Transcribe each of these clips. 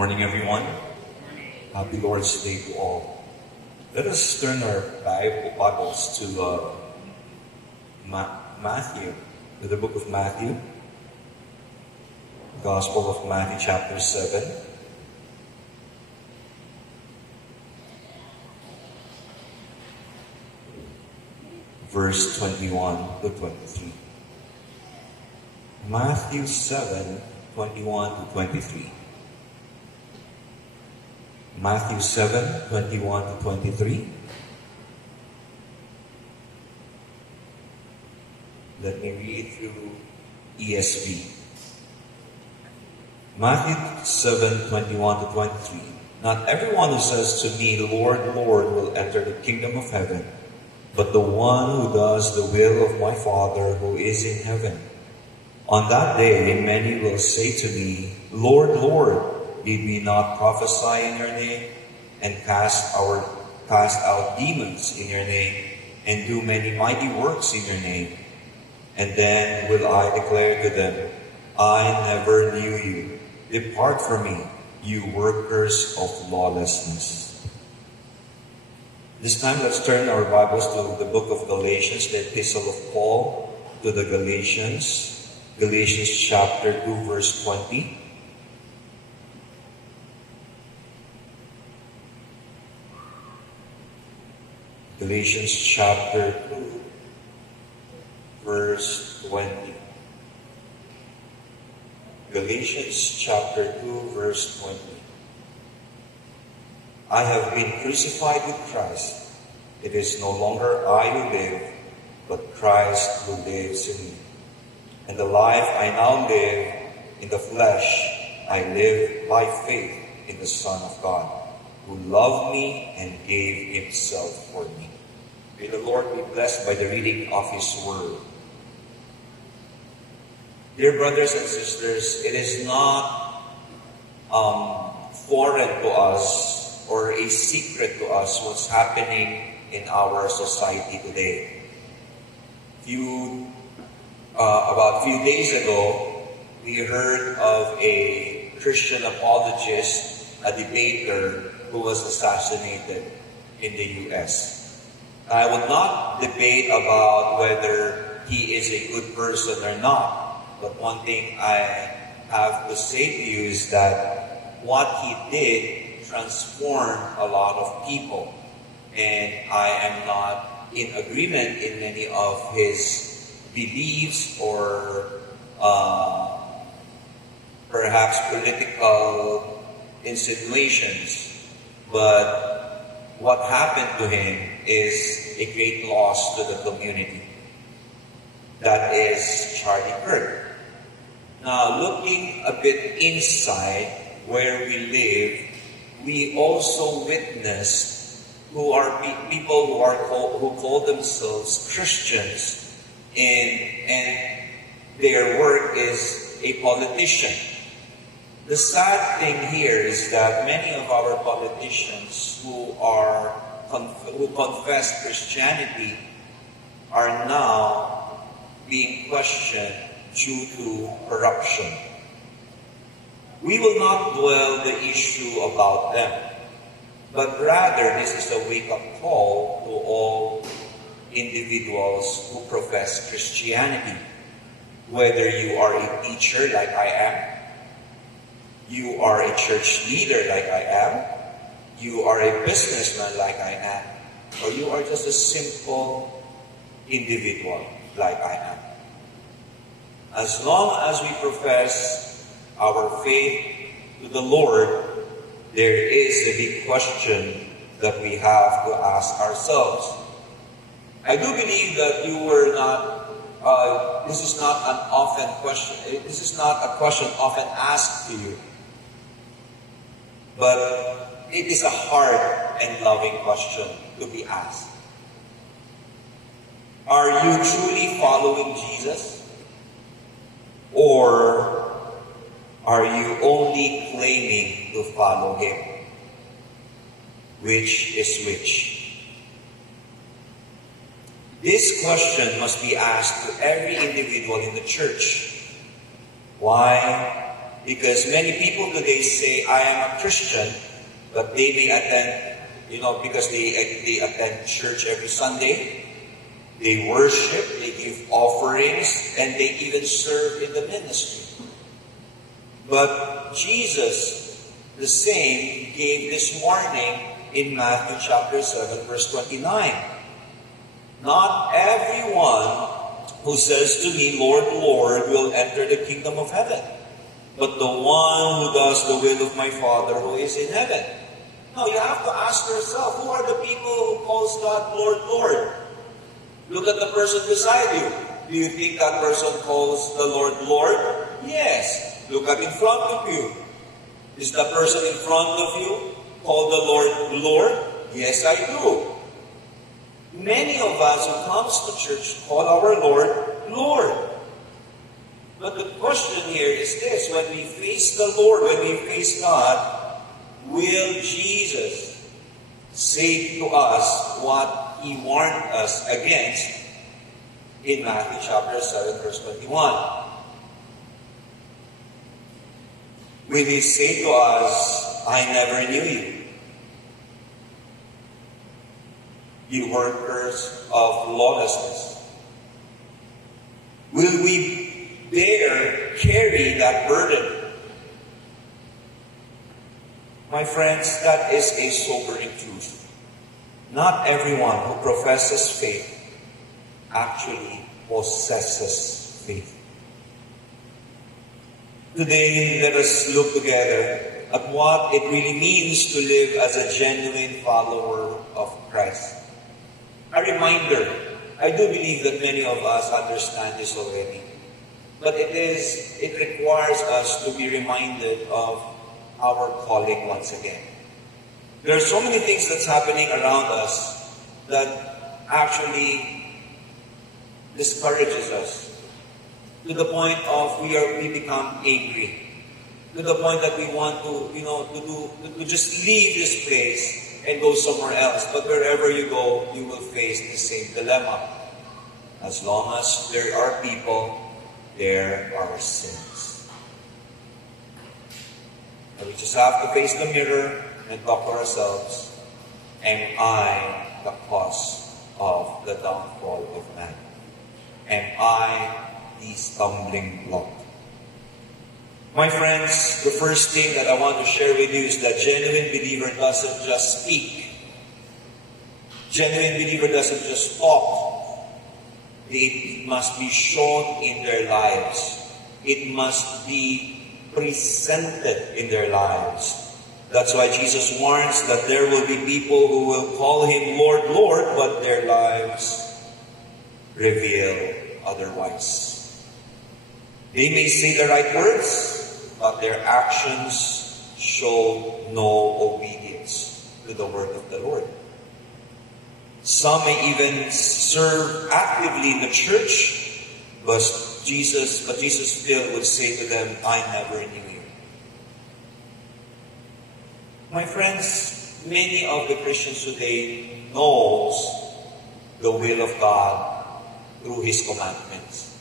Morning, everyone. Happy Lord's Day to all. Let us turn our Bibles to Matthew, to the book of Matthew, Gospel of Matthew, chapter 7. Verse 21 to 23. Matthew 7, 21 to 23. Matthew 7, 21 to 23. Let me read through ESV. Matthew 7, 21 to 23. Not everyone who says to me, Lord, Lord, will enter the kingdom of heaven, but the one who does the will of my Father who is in heaven. On that day, many will say to me, Lord, Lord, did we not prophesy in your name, and cast out demons in your name, and do many mighty works in your name? And then will I declare to them, I never knew you. Depart from me, you workers of lawlessness. This time, let's turn our Bibles to the book of Galatians, the epistle of Paul to the Galatians. Galatians chapter 2, verse 20. Galatians chapter 2, verse 20. Galatians chapter 2, verse 20. I have been crucified with Christ. It is no longer I who live, but Christ who lives in me. And the life I now live in the flesh, I live by faith in the Son of God, who loved me and gave himself for me. May the Lord be blessed by the reading of his word. Dear brothers and sisters, it is not foreign to us or a secret to us what's happening in our society today. About a few days ago, we heard of a Christian apologist, a debater who was assassinated in the U.S. I would not debate about whether he is a good person or not, but one thing I have to say to you is that what he did transformed a lot of people, and I am not in agreement in many of his beliefs or perhaps political insinuations, but what happened to him is a great loss to the community. That is Charlie Kirk. Now, looking a bit inside where we live, we also witnessed people who call themselves Christians, and their work is a politician. The sad thing here is that many of our politicians who confess Christianity are now being questioned due to corruption. We will not dwell the issue about them, but rather this is a wake-up call to all individuals who profess Christianity. Whether you are a teacher like I am, you are a church leader like I am, you are a businessman like I am, or you are just a simple individual like I am. As long as we profess our faith to the Lord, there is a big question that we have to ask ourselves. I do believe that you were not, this is not an often question, this is not a question often asked to you, but it is a hard and loving question to be asked. Are you truly following Jesus? Or are you only claiming to follow him? Which is which? This question must be asked to every individual in the church. Why Because many people today say, I am a Christian, but they may attend, because they attend church every Sunday, they worship, they give offerings, and they even serve in the ministry. But Jesus, the same, gave this warning in Matthew chapter 7, verse 29. Not everyone who says to me, Lord, Lord, will enter the kingdom of heaven, but the one who does the will of my Father who is in heaven. Now, you have to ask yourself, who are the people who calls God Lord, Lord? Look at the person beside you. Do you think that person calls the Lord, Lord? Yes. Look at in front of you. Is the person in front of you called the Lord, Lord? Yes, I do. Many of us who comes to church call our Lord, Lord. But the question here is this: when we face the Lord, when we face God, will Jesus say to us what He warned us against in Matthew chapter 7, verse 21? Will He say to us, I never knew you, you workers of lawlessness? Will we dare carry that burden? My friends, that is a sobering truth. Not everyone who professes faith actually possesses faith. Today, let us look together at what it really means to live as a genuine follower of Christ. A reminder, I do believe that many of us understand this already, but it requires us to be reminded of our calling once again. There are so many things that's happening around us that actually discourages us to the point of we become angry, to the point that we want to just leave this place and go somewhere else. But wherever you go, you will face the same dilemma. As long as there are people, there are sins. And we just have to face the mirror and talk to ourselves, am I the cause of the downfall of man? Am I the stumbling block? My friends, the first thing that I want to share with you is that genuine believer doesn't just speak. Genuine believer doesn't just talk. It must be shown in their lives. It must be presented in their lives. That's why Jesus warns that there will be people who will call Him Lord, Lord, but their lives reveal otherwise. They may say the right words, but their actions show no obedience to the word of the Lord. Some may even serve actively in the church, but Jesus still would say to them, I never knew you. My friends, many of the Christians today knows the will of God through His commandments.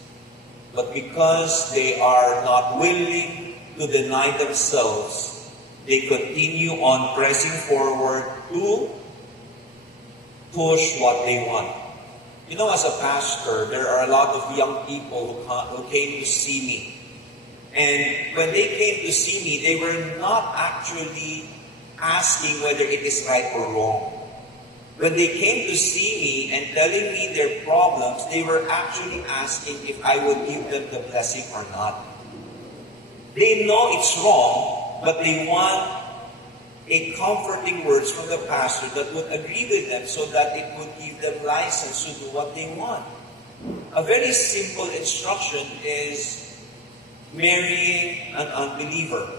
But because they are not willing to deny themselves, they continue on pressing forward to push what they want. As a pastor, there are a lot of young people who came to see me. And when they came to see me, they were not actually asking whether it is right or wrong. When they came to see me and telling me their problems, they were actually asking if I would give them the blessing or not. They know it's wrong, but they want a comforting words from the pastor that would agree with them so that it would give them license to do what they want. A very simple instruction is marrying an unbeliever.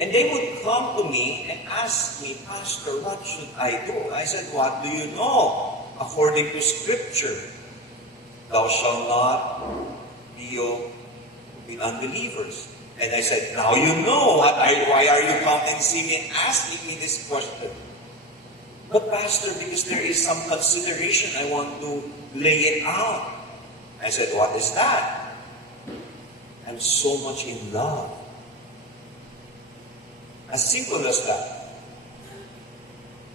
And they would come to me and ask me, Pastor, what should I do? I said, what do you know? According to Scripture, thou shalt not deal with unbelievers. And I said, now you know why are you coming and see me and asking me this question? But Pastor, because there is some consideration, I want to lay it out. I said, what is that? I'm so much in love. As simple as that.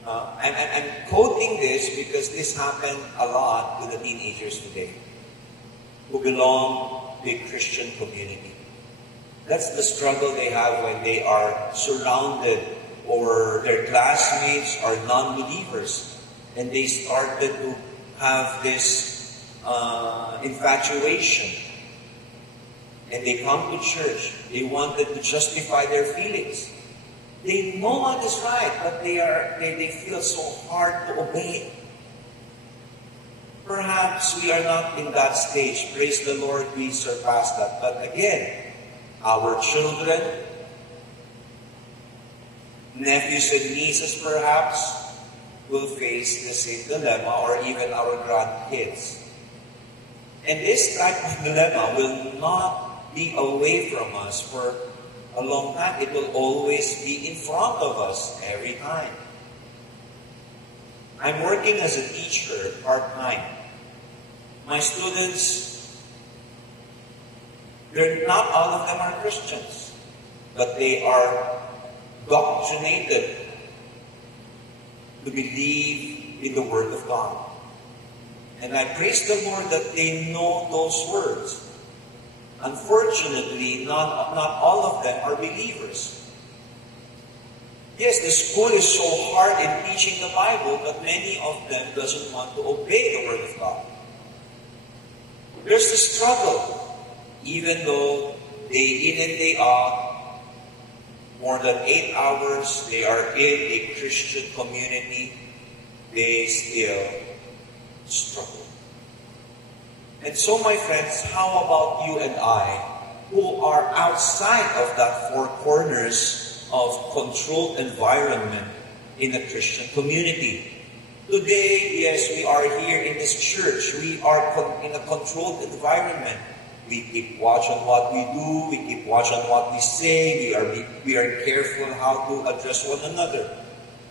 I'm quoting this because this happened a lot to the teenagers today who belong to a Christian community. That's the struggle they have when they are surrounded or their classmates are non-believers and they started to have this infatuation and they come to church. They wanted to justify their feelings. They know what is right, but they feel so hard to obey. Perhaps we are not in that stage. Praise the Lord, we surpassed that. But again, our children, nephews and nieces perhaps, will face the same dilemma, or even our grandkids. And this type of dilemma will not be away from us for a long time. It will always be in front of us every time. I'm working as a teacher part-time. My students, not all of them are Christians, but they are doctrinated to believe in the Word of God. And I praise the Lord that they know those words. Unfortunately, not all of them are believers. Yes, the school is so hard in teaching the Bible, but many of them doesn't want to obey the Word of God. There's the struggle. Even though day in and day out, more than 8 hours, they are in a Christian community, they still struggle. And so, my friends, how about you and I, who are outside of that four corners of controlled environment in a Christian community? Today, yes, we are here in this church. We are in a controlled environment. We keep watch on what we do. We keep watch on what we say. We are careful how to address one another.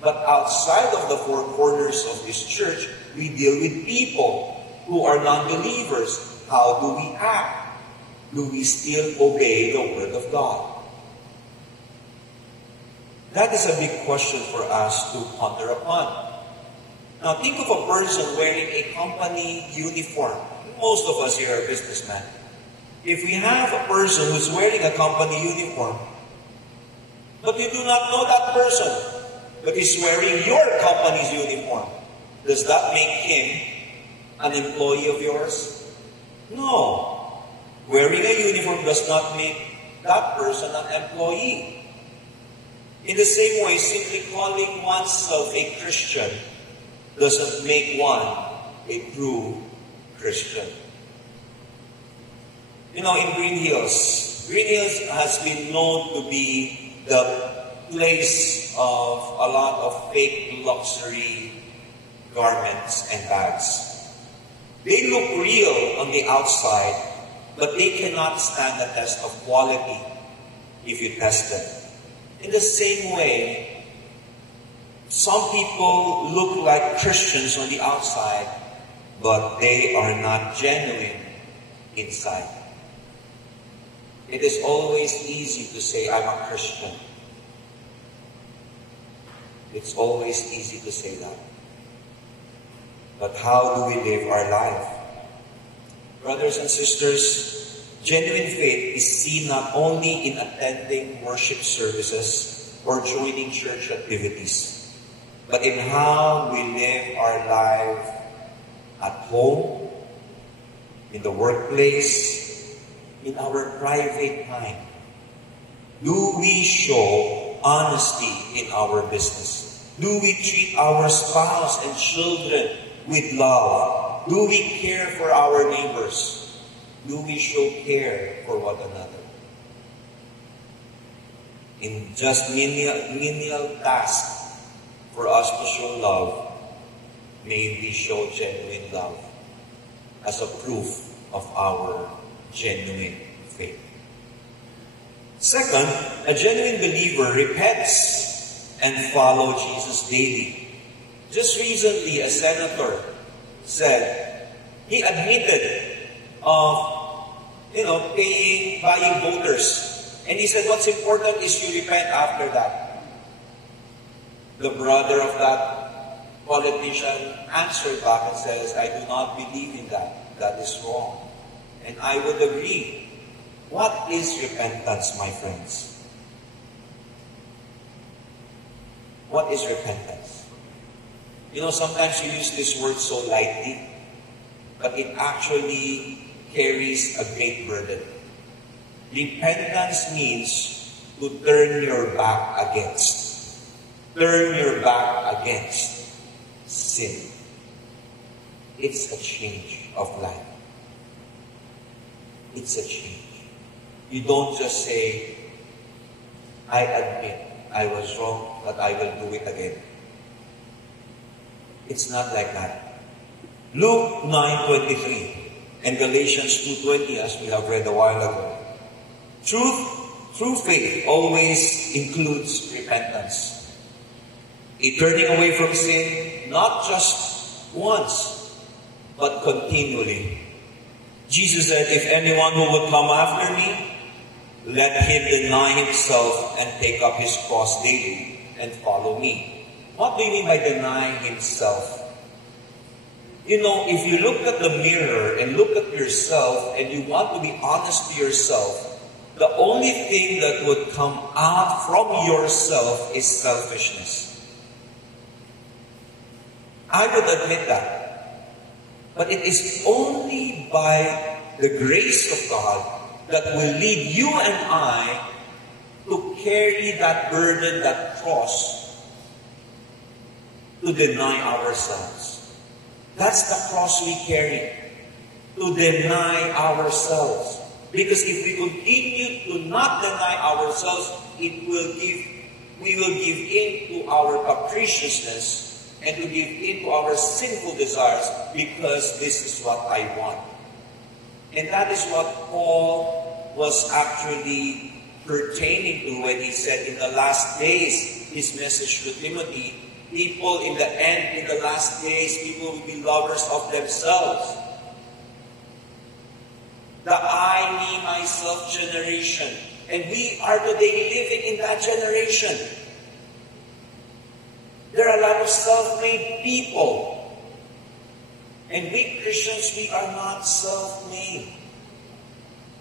But outside of the four corners of this church, we deal with people who are non-believers. How do we act? Do we still obey the Word of God? That is a big question for us to ponder upon. Now, think of a person wearing a company uniform. Most of us here are businessmen. If we have a person who's wearing a company uniform, but you do not know that person, but he's wearing your company's uniform, does that make him an employee of yours? No. Wearing a uniform does not make that person an employee. In the same way, simply calling oneself a Christian doesn't make one a true Christian. You know, in Green Hills has been known to be the place of a lot of fake luxury garments and bags. They look real on the outside, but they cannot stand the test of quality if you test them. In the same way, some people look like Christians on the outside, but they are not genuine inside. It is always easy to say, I'm a Christian. It's always easy to say that. But how do we live our life? Brothers and sisters, genuine faith is seen not only in attending worship services or joining church activities, but in how we live our life at home, in the workplace, in our private time. Do we show honesty in our business? Do we treat our spouse and children with love? Do we care for our neighbors? Do we show care for one another? In just menial tasks for us to show love, may we show genuine love as a proof of our genuine faith. Second, a genuine believer repents and follows Jesus daily. Just recently, a senator said he admitted of buying voters. And he said, what's important is you repent after that. The brother of that politician answered back and says, I do not believe in that. That is wrong. And I would agree. What is repentance, my friends? What is repentance? Sometimes you use this word so lightly, but it actually carries a great burden. Repentance means to turn your back against. Turn your back against sin. It's a change of life. It's a change. You don't just say, I admit I was wrong, but I will do it again. It's not like that. Luke 9:23 and Galatians 2:20, as we have read a while ago. True faith always includes repentance. A turning away from sin, not just once, but continually. Jesus said, if anyone who would come after me, let him deny himself and take up his cross daily and follow me. What do you mean by denying himself? If you look at the mirror and look at yourself and you want to be honest to yourself, the only thing that would come out from yourself is selfishness. I would admit that. But it is only by the grace of God that will lead you and I to carry that burden, that cross, to deny ourselves. That's the cross we carry, to deny ourselves. Because if we continue to not deny ourselves, we will give in to our capriciousness and to give in to our sinful desires, because this is what I want. And that is what Paul was actually pertaining to when he said in the last days, his message to Timothy, people in the end, in the last days, people will be lovers of themselves. The I, me, myself generation. And we are today living in that generation. There are a lot of self-made people. And we Christians, we are not self-made.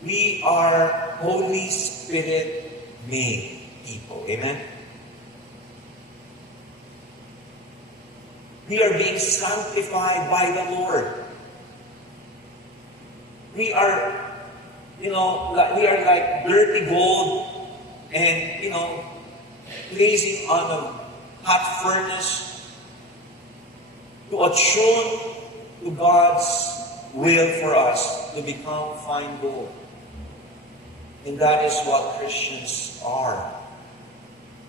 We are Holy Spirit-made people. Amen? We are being sanctified by the Lord. We are, we are like dirty gold and, placing on a hot furnace to attune to God's will for us to become fine gold. And that is what Christians are.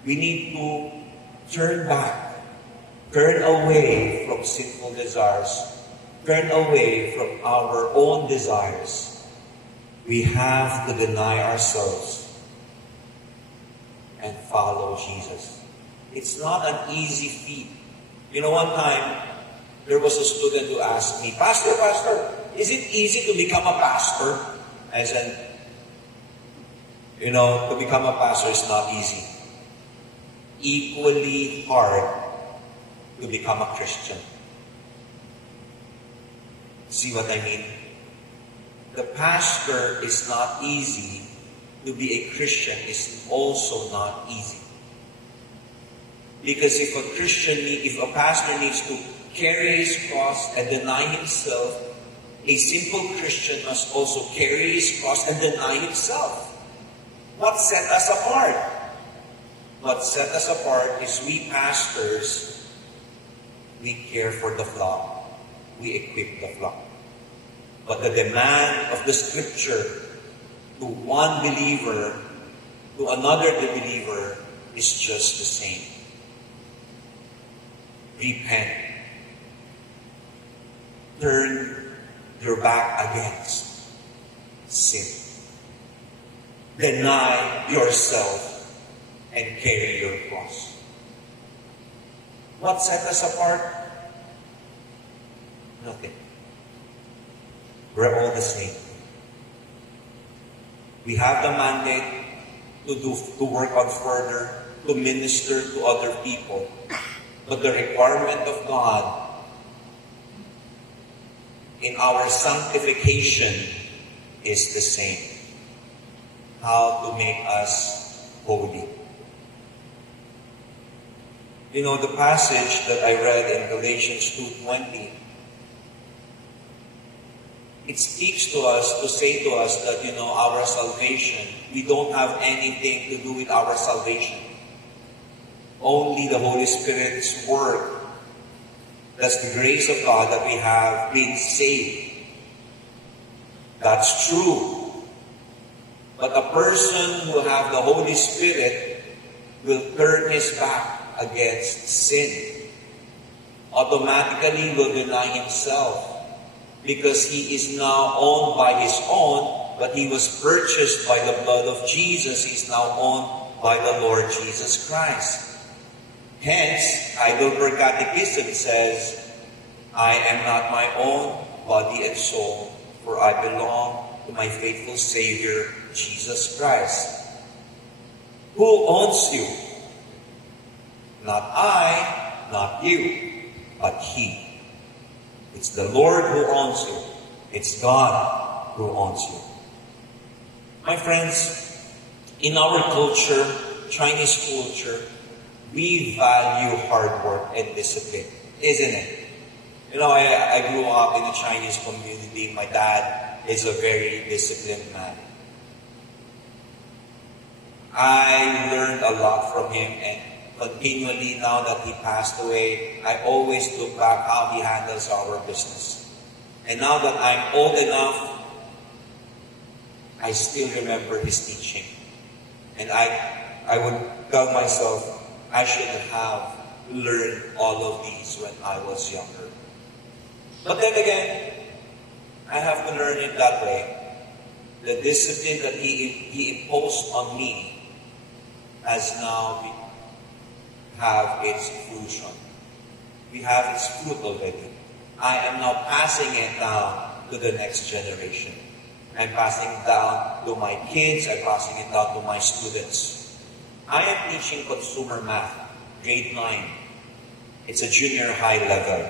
We need to turn back, turn away from sinful desires, turn away from our own desires. We have to deny ourselves and follow Jesus. It's not an easy feat. One time, there was a student who asked me, Pastor, is it easy to become a pastor? I said, to become a pastor is not easy. Equally hard to become a Christian. See what I mean? The pastor is not easy. To be a Christian is also not easy. Because if a pastor needs to carry his cross and deny himself, a simple Christian must also carry his cross and deny himself. What set us apart? What set us apart is we pastors, we care for the flock. We equip the flock. But the demand of the Scripture to one believer, to another believer, is just the same. Repent. Turn your back against sin. Deny yourself and carry your cross. What set us apart? Nothing. We're all the same. We have the mandate to work on further, to minister to other people. But the requirement of God in our sanctification is the same. How to make us holy. You know, the passage that I read in Galatians 2:20, it speaks to us, to say to us that, you know, our salvation, we don't have anything to do with our salvation. Only the Holy Spirit's work. That's the grace of God that we have been saved. That's true. But a person who have the Holy Spirit will turn his back against sin. Automatically will deny himself. Because he is now owned by his own, but he was purchased by the blood of Jesus. He is now owned by the Lord Jesus Christ. Hence, Heidelberg Catechism says, I am not my own body and soul, for I belong to my faithful Savior, Jesus Christ. Who owns you? Not I, not you, but He. It's the Lord who owns you. It's God who owns you. My friends, in our culture, Chinese culture, we value hard work and discipline, isn't it? You know, I grew up in a Chinese community. My dad is a very disciplined man. I learned a lot from him, and continually, now that he passed away, I always look back how he handles our business. And now that I'm old enough, I still remember his teaching. And I would tell myself, I should have learned all of these when I was younger. But then again, I have to learn it that way. The discipline that he imposed on me has now have its fruition. We have its fruit already. I am now passing it down to the next generation. I'm passing it down to my kids. I'm passing it down to my students. I am teaching consumer math, grade 9. It's a junior high level.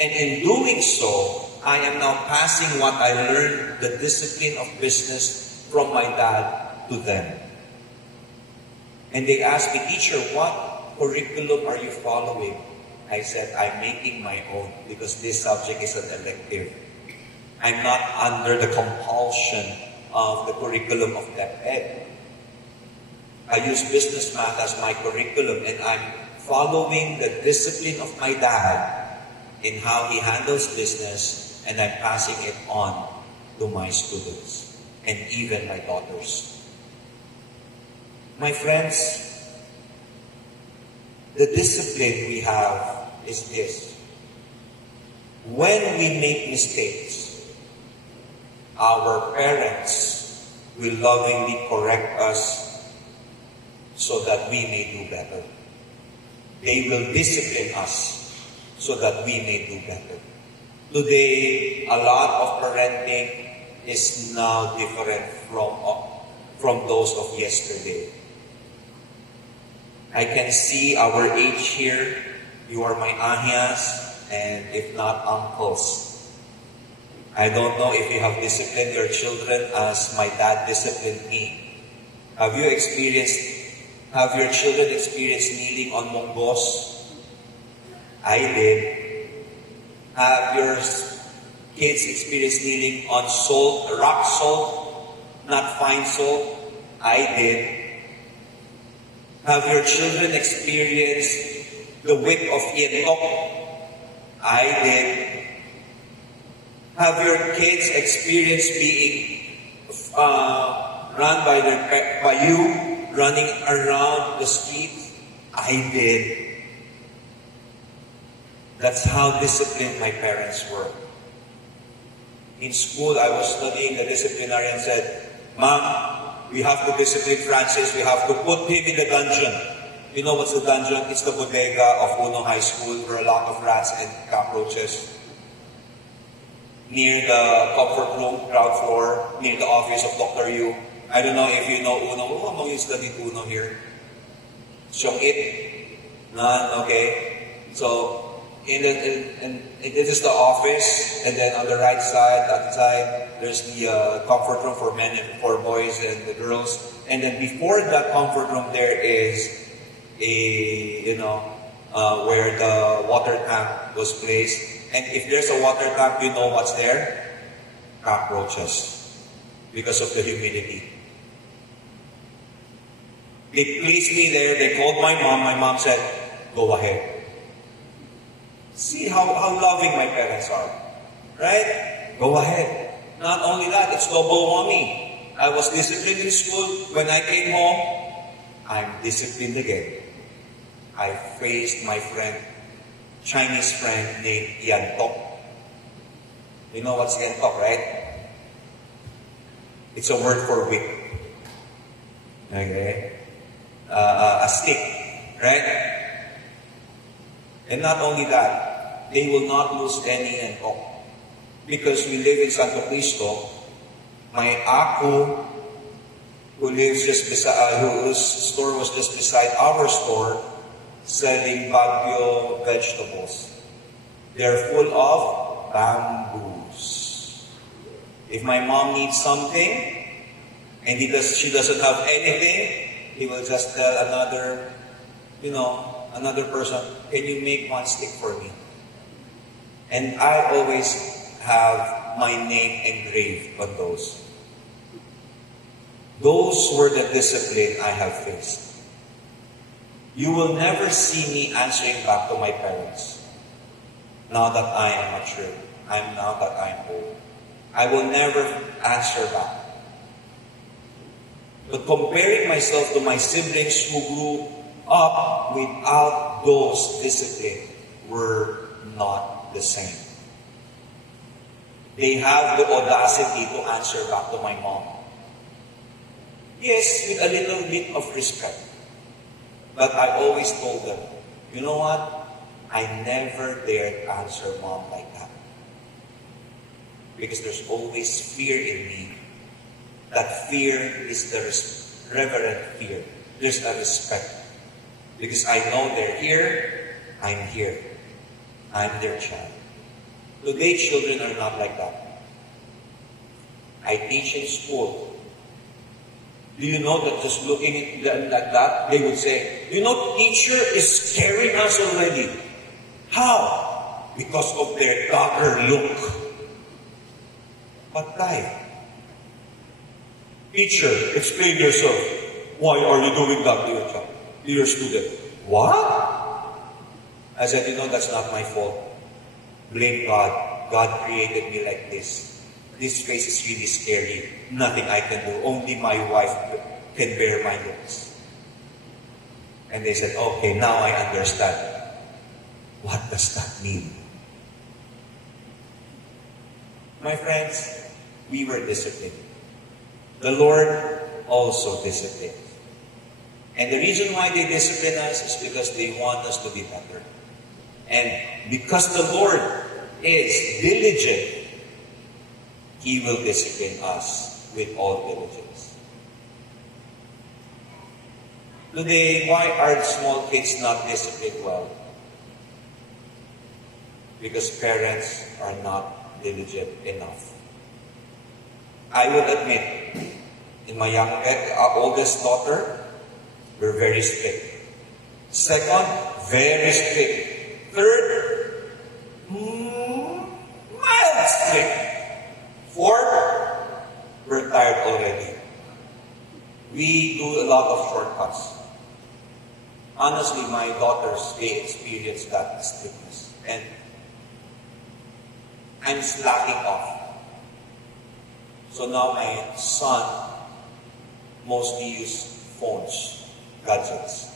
And in doing so, I am now passing what I learned, the discipline of business, from my dad to them. And they asked me, teacher, what curriculum are you following? I said, I'm making my own because this subject is an elective. I'm not under the compulsion of the curriculum of DepEd. I use business math as my curriculum, and I'm following the discipline of my dad in how he handles business, and I'm passing it on to my students and even my daughters. My friends, the discipline we have is this. When we make mistakes, our parents will lovingly correct us so that we may do better. They will discipline us so that we may do better. Today, a lot of parenting is now different from those of yesterday. I can see our age here. You are my ahias, and if not, uncles. I don't know if you have disciplined your children as my dad disciplined me. Have your children experienced kneeling on monggos? I did. Have your kids experienced kneeling on salt, rock salt, not fine salt? I did. Have your children experienced the whip of Yentok? I did. Have your kids experienced being run by you, running around the street? I did. That's how disciplined my parents were. In school, I was studying, the disciplinarian said, Mom, we have to discipline Francis. We have to put him in the dungeon. You know what's the dungeon? It's the bodega of Uno High School where a lot of rats and cockroaches. Near the comfort room, ground floor, near the office of Dr. Yu. I don't know if you know Uno. Who among you studied Uno here? It? None? Okay. So, this is the office, and then on the right side, that side, there's the comfort room for men and for boys and the girls. And then before that comfort room, there is where the water tank was placed. And if there's a water tank, you know what's there? Cockroaches. Because of the humidity. They placed me there. They called my mom. My mom said, go ahead. See how loving my parents are. Right? Go ahead. Not only that, it's double whammy. I was disciplined in school. When I came home, I'm disciplined again. I faced my Chinese friend named Yantok. You know what's Yantok, right? It's a word for whip. Okay? A stick, right? And not only that, they will not lose any Yantok. Because we live in Santo Cristo, my ako, who lives just beside, whose store was just beside our store, selling Baguio vegetables. They're full of bamboos. If my mom needs something, and she doesn't have anything, he will just tell another person, can you make one stick for me? And I always have my name engraved on those. Those were the discipline I have faced. You will never see me answering back to my parents. Now that I am mature, now that I am old, I will never answer back. But comparing myself to my siblings who grew up without those disciplines were not the same. They have the audacity to answer back to my mom. Yes, with a little bit of respect. But I always told them, you know what? I never dared answer mom like that. Because there's always fear in me. That fear is the reverent fear. There's a respect. Because I know they're here, I'm here. I'm their child. Today, children are not like that. I teach in school. Do you know that just looking at them like that, they would say, you know, teacher is scaring us already. How? Because of their darker look. Patay. Teacher, explain yourself. Why are you doing that to your child, to your student? What? I said, you know, that's not my fault. Blame God. God created me like this. This face is really scary. Nothing I can do. Only my wife can bear my looks. And they said, okay, now I understand. What does that mean? My friends, we were disciplined. The Lord also disciplined. And the reason why they discipline us is because they want us to be better. And because the Lord is diligent, He will discipline us with all diligence. Today, why are small kids not disciplined well? Because parents are not diligent enough. I will admit, in my oldest daughter, we're very strict. Second, very strict. Third, mild strict. Fourth, we're tired already. We do a lot of shortcuts. Honestly, my daughters, they experience that strictness. And I'm slacking off. So now my son mostly uses phones, gadgets.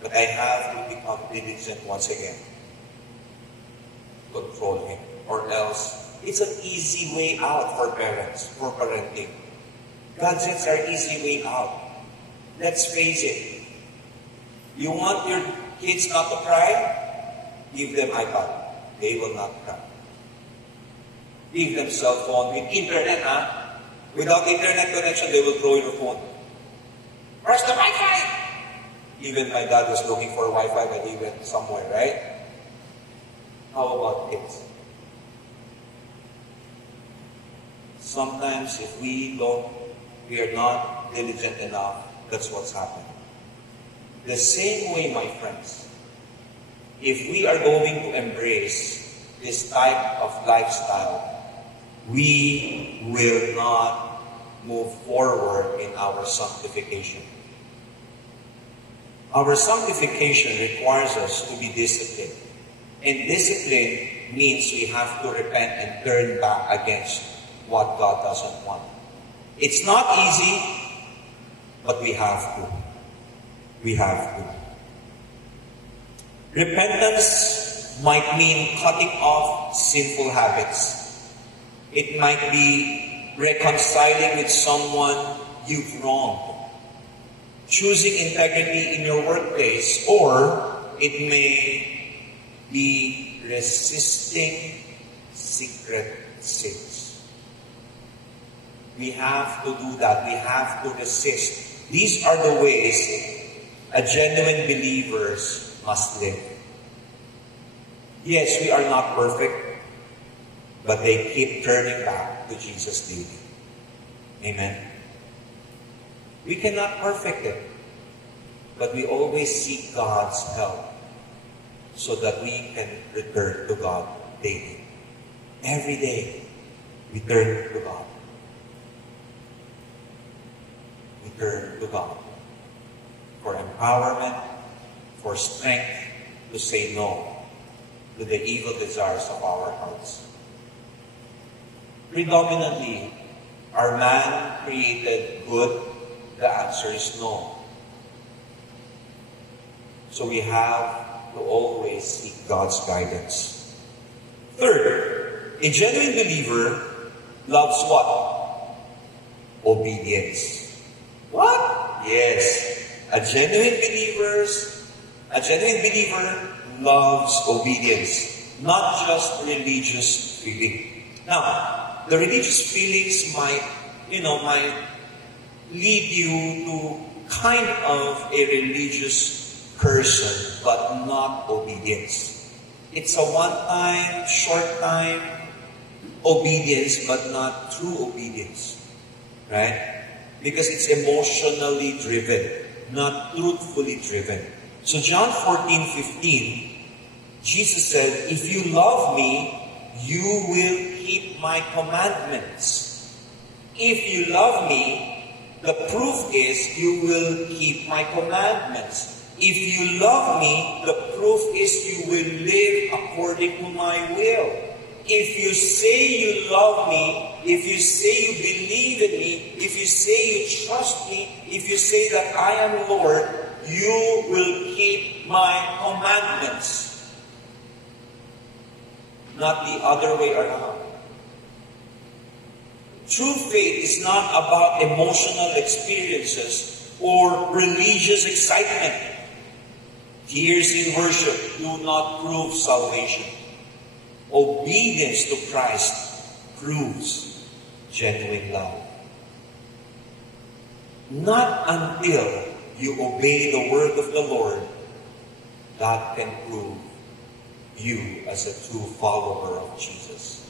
But I have to become diligent once again. Control him. Or else, it's an easy way out for parents, for parenting. Gadgets are easy way out. Let's face it. You want your kids not to cry? Give them iPad. They will not cry. Give them cell phone with internet, Without internet connection, they will throw your phone. Where's the Wi-Fi? Even my dad was looking for Wi-Fi when he went somewhere, right? How about kids? Sometimes if we are not diligent enough, that's what's happening. The same way, my friends, if we are going to embrace this type of lifestyle, we will not move forward in our sanctification. Our sanctification requires us to be disciplined. And discipline means we have to repent and turn back against what God doesn't want. It's not easy, but we have to. We have to. Repentance might mean cutting off sinful habits. It might be reconciling with someone you've wronged. Choosing integrity in your workplace, or it may be resisting secret sins. We have to do that. We have to resist. These are the ways a genuine believers must live. Yes, we are not perfect, but they keep turning back to Jesus daily. Amen. We cannot perfect it, but we always seek God's help so that we can return to God daily. Every day, we turn to God. We turn to God for empowerment, for strength to say no to the evil desires of our hearts. Predominantly, are man created good? The answer is no. So we have to always seek God's guidance. Third, a genuine believer loves what? Obedience. What? Yes. A genuine believer loves obedience, not just religious feeling. Now, the religious feelings might lead you to kind of a religious person, but not obedience. It's a one-time, short-time obedience, but not true obedience. Right? Because it's emotionally driven, not truthfully driven. So John 14:15, Jesus said, "If you love me, you will keep my commandments." If you love me, the proof is you will keep my commandments. If you love me, the proof is you will live according to my will. If you say you love me, if you say you believe in me, if you say you trust me, if you say that I am Lord, you will keep my commandments. Not the other way around. True faith is not about emotional experiences or religious excitement. Tears in worship do not prove salvation. Obedience to Christ proves genuine love. Not until you obey the word of the Lord, that can prove you as a true follower of Jesus.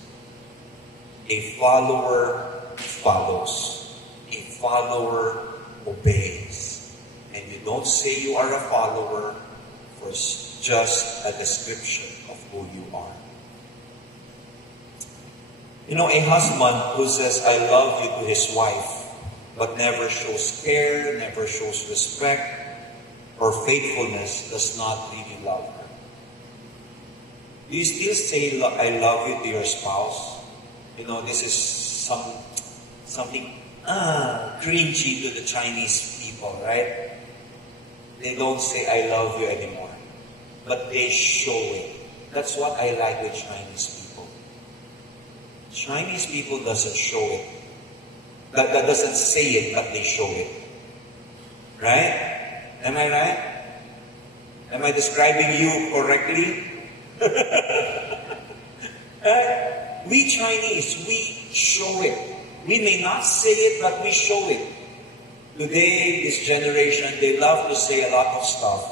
A follower follows. A follower obeys. And you don't say you are a follower for just a description of who you are. A husband who says, "I love you" to his wife, but never shows care, never shows respect or faithfulness, does not really love her. Do you still say, "I love you" to your spouse? This is something cringy to the Chinese people, right? They don't say, "I love you" anymore. But they show it. That's what I like with Chinese people. Chinese people doesn't show it. That doesn't say it, but they show it. Right? Am I right? Am I describing you correctly? Right? We Chinese, we show it. We may not say it, but we show it. Today, this generation, they love to say a lot of stuff,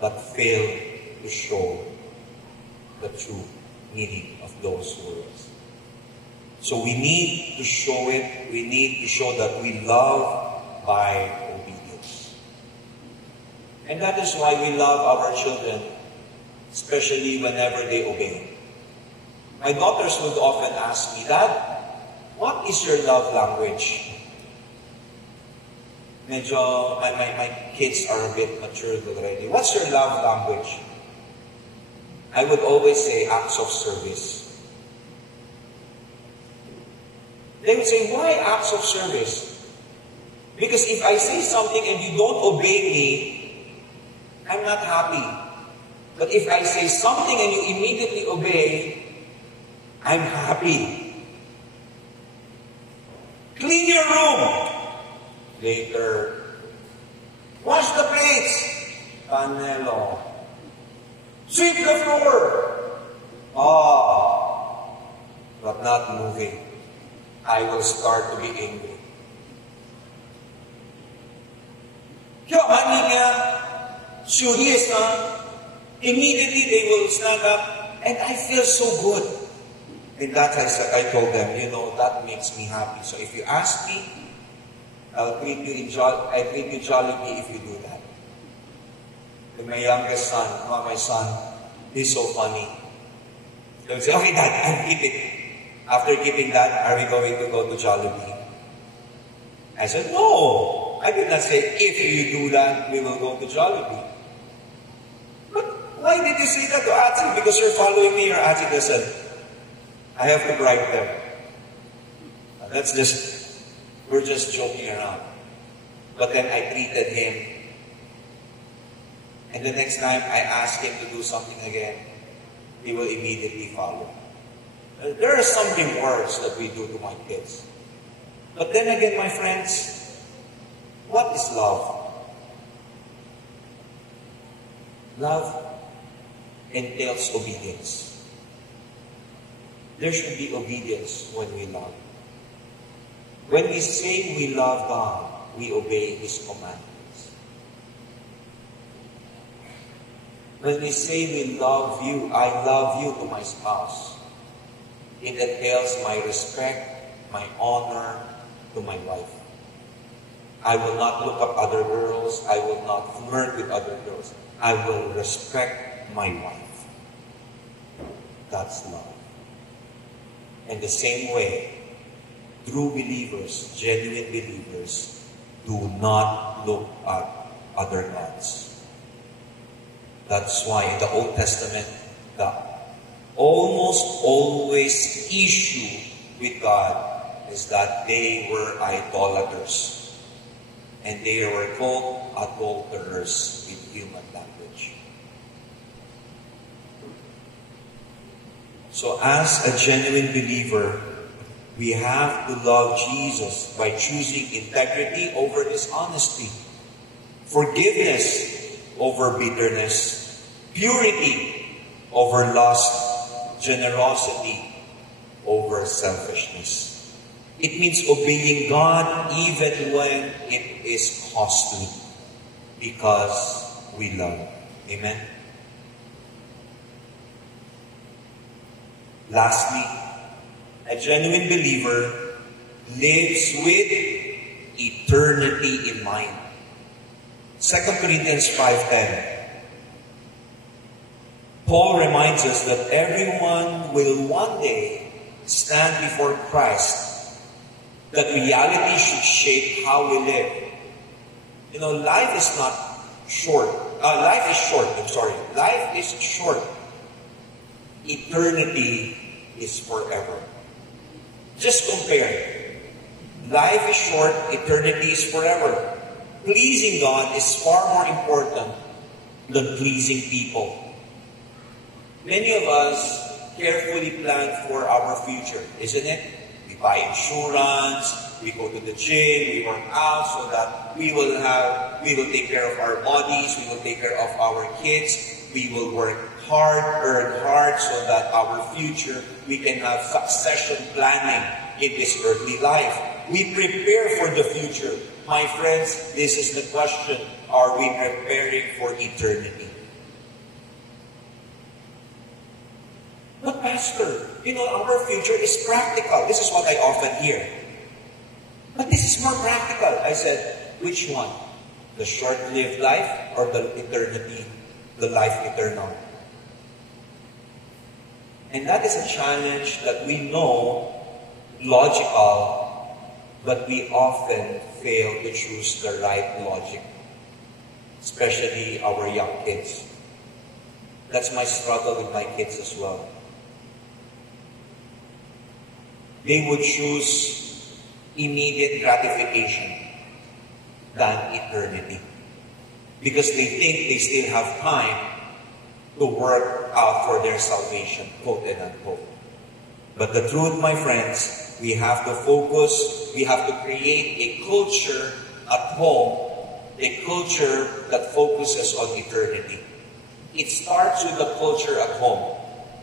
but fail to show the true meaning of those words. So we need to show it. We need to show that we love by obedience. And that is why we love our children, especially whenever they obey. My daughters would often ask me, Dad, what is your love language? Medyo, my kids are a bit matured already. What's your love language? I would always say acts of service. They would say, why acts of service? Because if I say something and you don't obey me, I'm not happy. But if I say something and you immediately obey, I'm happy. Clean your room. Later. Wash the plates. Panelo. Sweep the floor. But not moving. I will start to be angry. Kyo, honey niya, serious, immediately they will stand up, and I feel so good. And that I told them, that makes me happy. So if you ask me, I'll treat you jollibly if you do that. And my youngest son, my son, he's so funny. He'll say, okay, Dad, I'll keep it. After keeping that, are we going to go to Jollibee? I said, no. I did not say, if you do that, we will go to Jollibee. But why did you say that to Ate? Because you're following me, your Ate doesn't. I have to bribe them. We're just joking around. But then I treated him. And the next time I ask him to do something again, he will immediately follow. There are some rewards that we do to my kids. But then again, my friends, what is love? Love entails obedience. There should be obedience when we love. When we say we love God, we obey His commandments. When we say we love you, I love you to my spouse, it entails my respect, my honor to my wife. I will not look up other girls. I will not flirt with other girls. I will respect my wife. That's love. And the same way, true believers, genuine believers, do not look at other gods. That's why in the Old Testament, the almost always issue with God is that they were idolaters. And they were called adulterers in human language. So as a genuine believer, we have to love Jesus by choosing integrity over dishonesty, forgiveness over bitterness, purity over lust, generosity over selfishness. It means obeying God even when it is costly, because we love. Amen? Lastly, a genuine believer lives with eternity in mind. 2 Corinthians 5:10. Paul reminds us that everyone will one day stand before Christ. That reality should shape how we live. Life is not short. Life is short. Life is short. Eternity is forever. Just compare. Life is short. Eternity is forever. Pleasing God is far more important than pleasing people. Many of us carefully plan for our future, isn't it? We buy insurance, we go to the gym, we work out so that we will take care of our bodies, we will take care of our kids, we will work hard, earn hard so that our future, we can have succession planning in this earthly life. We prepare for the future. My friends, this is the question. Are we preparing for eternity? But Pastor, our future is practical. This is what I often hear. But this is more practical. I said, which one? The short-lived life or the eternity, the life eternal? And that is a challenge that we know logical, but we often fail to choose the right logic, especially our young kids. That's my struggle with my kids as well. They would choose immediate gratification than eternity because they think they still have time to work out for their salvation, quote and unquote. But the truth, my friends, we have to focus, we have to create a culture at home, a culture that focuses on eternity. It starts with the culture at home.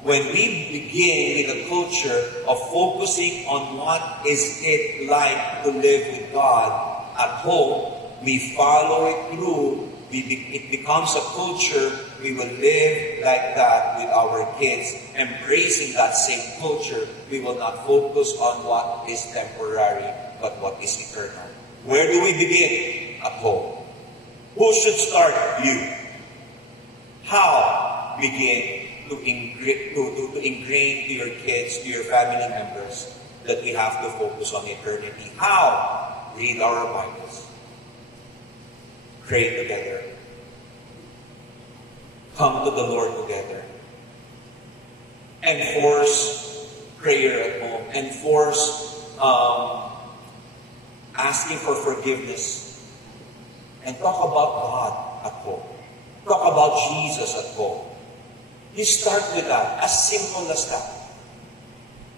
When we begin with a culture of focusing on what is it like to live with God at home, we follow it through, it becomes a culture, we will live like that with our kids, embracing that same culture. We will not focus on what is temporary, but what is eternal. Where do we begin? At home. Who should start? You. How? Begin to ingrain to your kids, to your family members, that we have to focus on eternity. How? Read our Bibles. Pray together. Come to the Lord together. Enforce prayer at home. Enforce asking for forgiveness. And talk about God at home. Talk about Jesus at home. You start with that, as simple as that.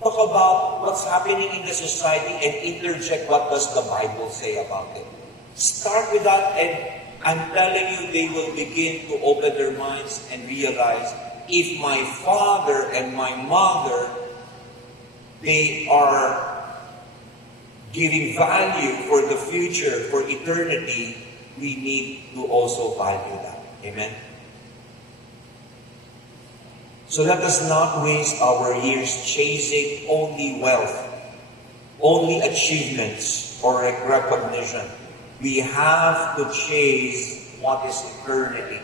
Talk about what's happening in the society and interject what does the Bible say about it. Start with that, and I'm telling you, they will begin to open their minds and realize, if my father and my mother, they are giving value for the future, for eternity, we need to also value that. Amen? So let us not waste our years chasing only wealth, only achievements, or recognition. We have to chase what is eternity.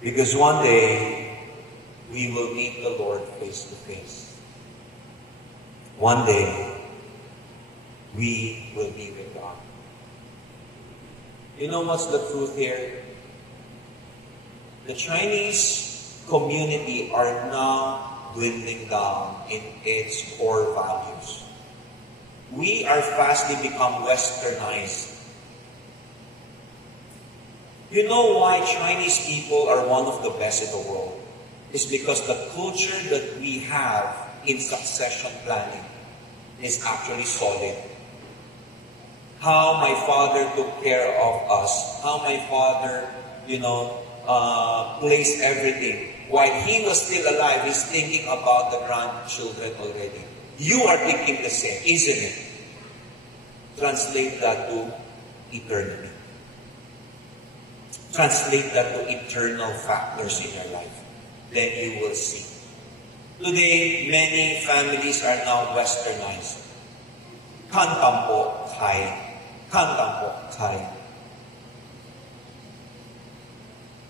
Because one day, we will meet the Lord face to face. One day, we will be with God. You know what's the truth here? The Chinese community are now dwindling down in its core values. We are fastly become westernized. You know why Chinese people are one of the best in the world? It's because the culture that we have in succession planning is actually solid. How my father took care of us, how my father, placed everything. While he was still alive, he's thinking about the grandchildren already. You are thinking the same, isn't it? Translate that to eternity. Translate that to eternal factors in your life. Then you will see. Today, many families are now westernized. Kantampo kai. Kantampo kai.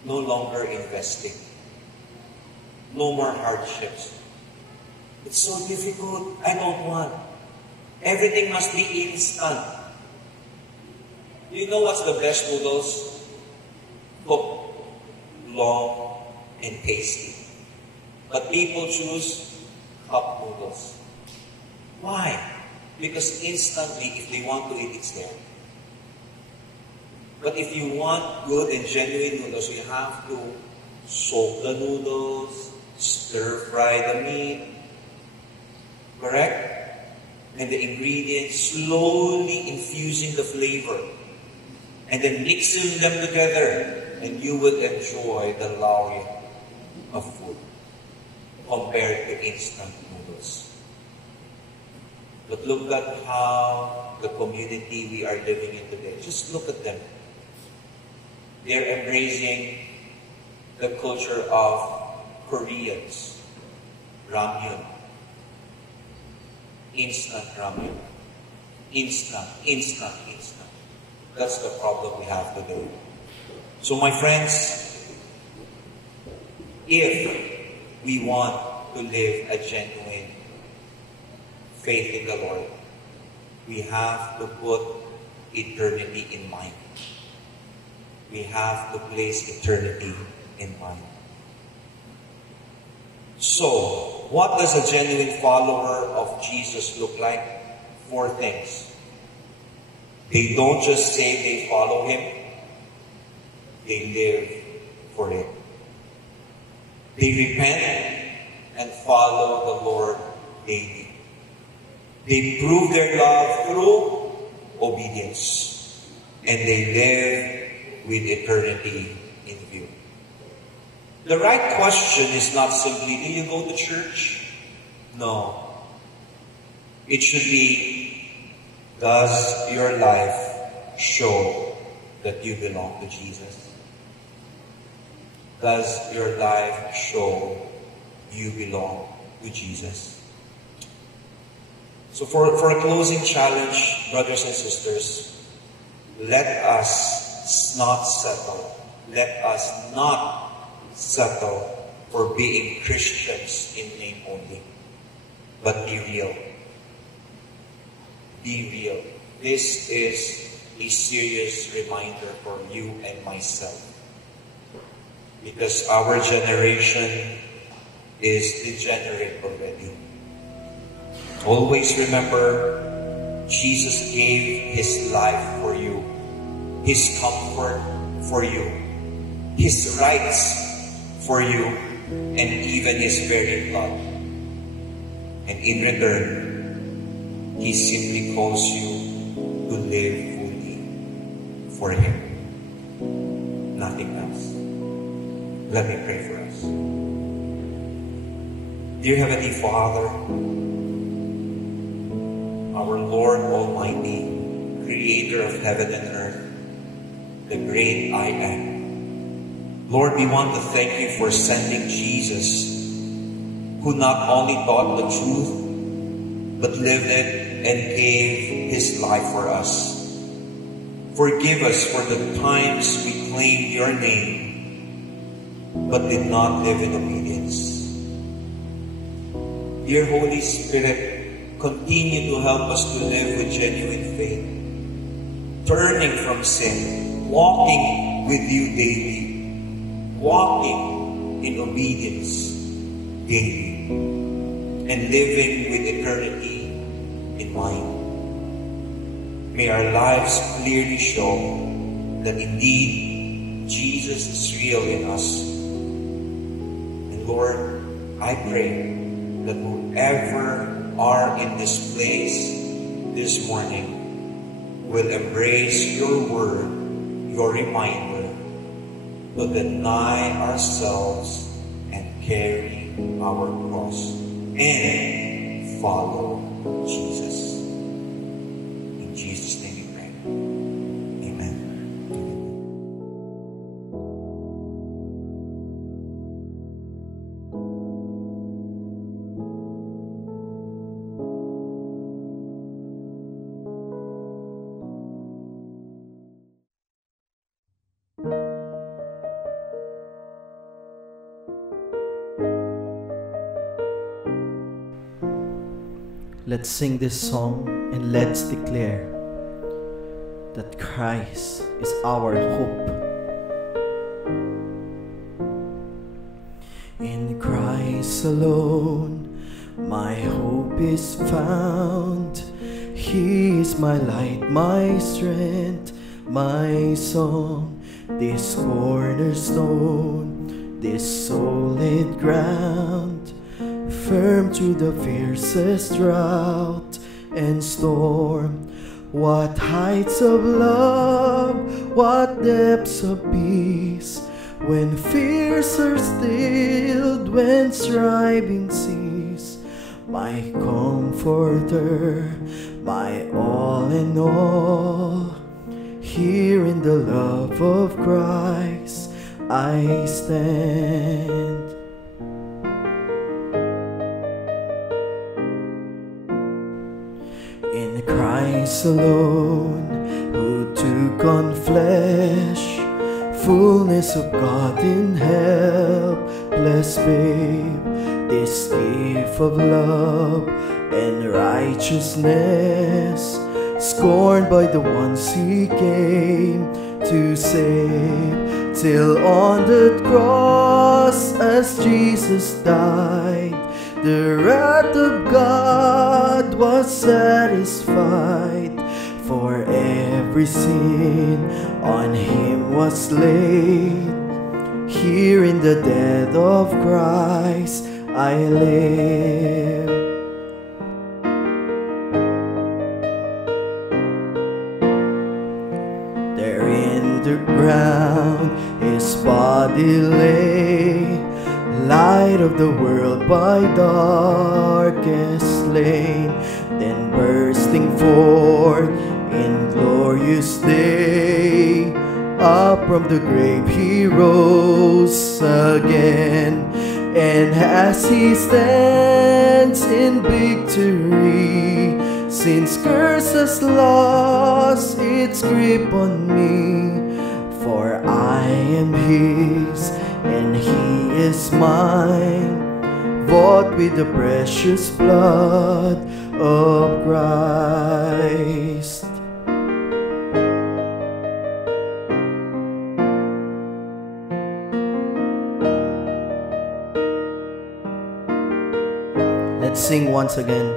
No longer investing. No more hardships. It's so difficult. I don't want. Everything must be instant. You know what's the best noodles? Cooked, long, and tasty. But people choose cup noodles. Why? Because instantly, if they want to eat, it's there. But if you want good and genuine noodles, you have to soak the noodles, stir-fry the meat, correct? And the ingredients, slowly infusing the flavor. And then mixing them together, and you will enjoy the luxury of food compared to instant noodles. But look at how the community we are living in today. Just look at them. They're embracing the culture of Koreans. Ramyun. Instant ramyun. Instant. That's the problem we have today. So my friends, if we want to live a genuine faith in the Lord, we have to put eternity in mind. We have to place eternity in mind. So, what does a genuine follower of Jesus look like? 4 things. They don't just say they follow Him, they live for it. They repent and follow the Lord daily. They prove their love through obedience. And they live with eternity in view. The right question is not simply, do you go to church? No. It should be, does your life show that you belong to Jesus? Does your life show you belong to Jesus? So for a closing challenge, brothers and sisters, let us not settle. Let us not settle for being Christians in name only. But be real. Be real. This is a serious reminder for you and myself. Because our generation is degenerate already. Always remember, Jesus gave His life for you, His comfort for you, His rights for you, and even His very blood. And in return, He simply calls you to live fully for Him. Nothing else. Let me pray for us. Dear Heavenly Father, our Lord Almighty, Creator of heaven and earth, the great I Am. Lord, we want to thank You for sending Jesus, who not only taught the truth, but lived it and gave His life for us. Forgive us for the times we claimed Your name, but did not live in obedience. Dear Holy Spirit, continue to help us to live with genuine faith, turning from sin, walking with You daily, walking in obedience daily, and living with eternity in mind. May our lives clearly show that indeed Jesus is real in us. And Lord, I pray that whoever are in this place this morning will embrace Your word, Your reminder, to deny ourselves and carry our cross and follow Jesus. In Jesus' name we pray. Amen. Let's sing this song and let's declare that Christ is our hope. In Christ alone, my hope is found. He is my light, my strength, my song. This cornerstone, this solid ground, firm through the fiercest drought and storm. What heights of love, what depths of peace, when fears are stilled, when striving cease. my comforter, my all in all. Here in the love of Christ I stand. In Christ alone, who took on flesh, fullness of God in helpless babe, this gift of love and righteousness, scorned by the ones he came to save, till on the cross as Jesus died, the wrath of God was satisfied. For every sin on him was laid. Here in the death of Christ I live. There in the ground his body lay, light of the world by darkest slain, then bursting forth in glorious day, up from the grave he rose again. And as he stands in victory, sin's curse has lost its grip on me. For I am his and he is mine, bought with the precious blood of Christ. Let's sing once again.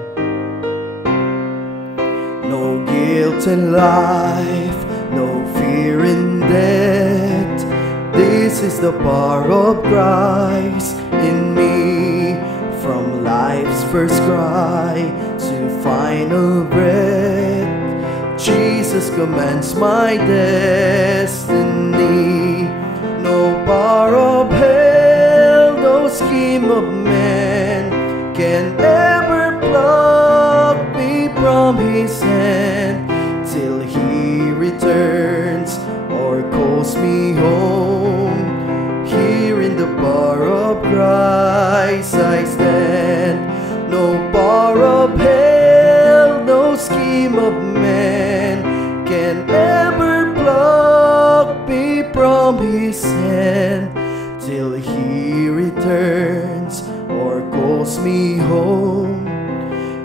No guilt in life, no fear in death. This is the power of Christ in me. From life's first cry to final breath, Jesus commands my destiny. No power of hell, no scheme of man can ever pluck me from his hand, till he returns or calls me home. Here in the power of Christ I stand. No power of hell, no scheme of man can ever pluck me from his hand, till he returns or calls me home.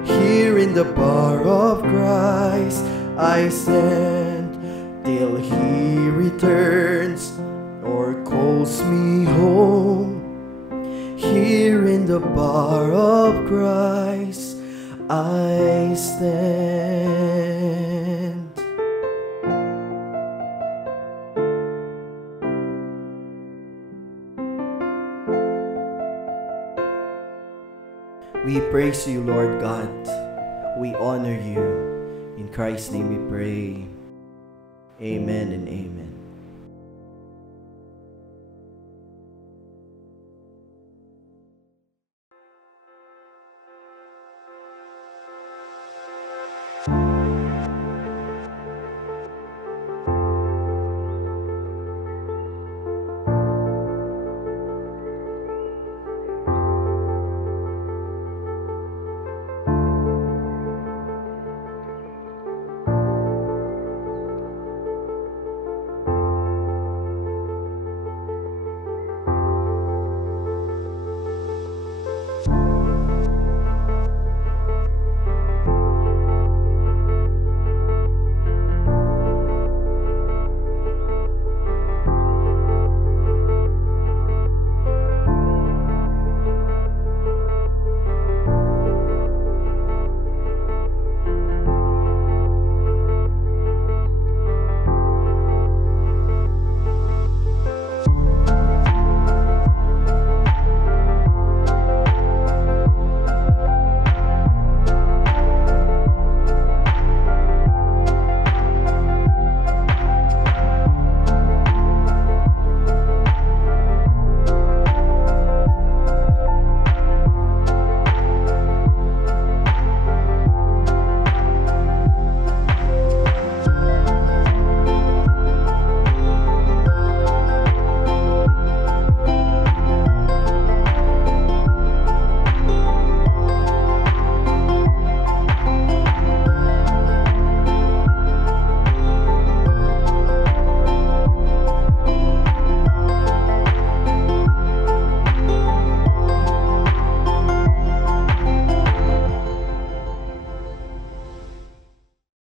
Here in the power of Christ I stand, till he returns or calls me home. Here in the power of Christ I stand. We praise you, Lord God. We honor you. In Christ's name we pray. Amen and amen.